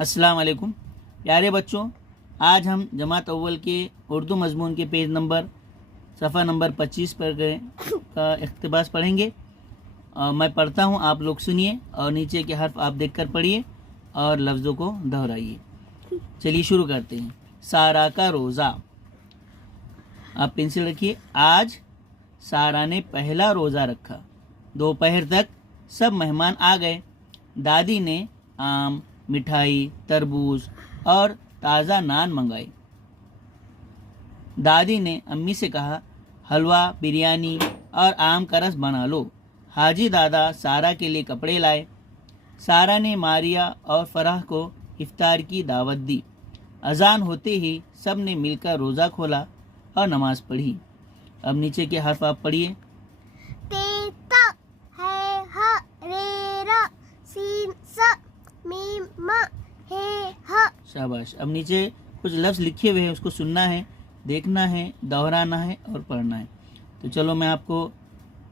السلام علیکم پیارے بچوں، آج ہم جماعت اول کے اردو مضمون کے پیج نمبر صفحہ نمبر 25 پر کا اقتباس پڑھیں گے۔ میں پڑھتا ہوں، آپ لوگ سنیے اور نیچے کے حرف آپ دیکھ کر پڑھیے اور لفظوں کو دہرائیے۔ چلیے شروع کرتے ہیں۔ سارا کا روزہ۔ آپ پنسل رکھیے۔ آج سارا نے پہلا روزہ رکھا۔ دوپہر تک سب مہمان آ گئے۔ دادی نے آم، مٹھائی، تربوز اور تازہ نان منگائی۔ دادی نے امی سے کہا، حلوہ، بریانی اور آم کا رس بنا لو۔ حاجی دادا سارا کے لیے کپڑے لائے۔ سارا نے ماریا اور فرح کو افطار کی دعوت دی۔ اذان ہوتے ہی سب نے مل کر روزہ کھولا اور نماز پڑھی۔ اب نیچے کے حرف آپ پڑھیے۔ شاباش۔ اب نیچے کچھ لفظ لکھے ہوئے ہیں، اس کو سننا ہے، دیکھنا ہے، دہرانا ہے اور پڑھنا ہے۔ تو چلو میں آپ کو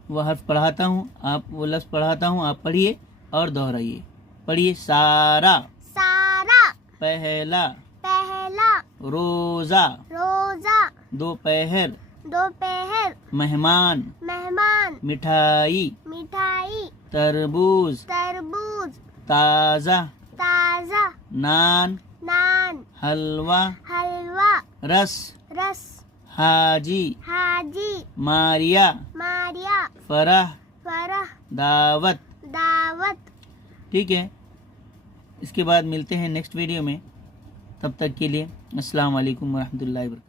وہ حرف پڑھاتا ہوں، وہ لفظ پڑھاتا ہوں، آپ پڑھیے اور دہرائیے۔ پڑھیے۔ سارا، سارا، پہلا، پہلا، روزہ، روزہ، دوپہر، دوپہر، مہمان، مہمان، مٹھائی، مٹھائی، تربوز، تربوز، تازہ، تازہ، نان، نان، حلوہ، حلوہ، رس، رس، حاجی، حاجی، ماریا، ماریا، فرح، فرح، دعوت۔ دعوت۔ ٹھیک ہے، اس کے بعد ملتے ہیں نیکسٹ ویڈیو میں۔ تب تک کے لیے السلام علیکم ورحمۃ اللہ وبرکاتہ۔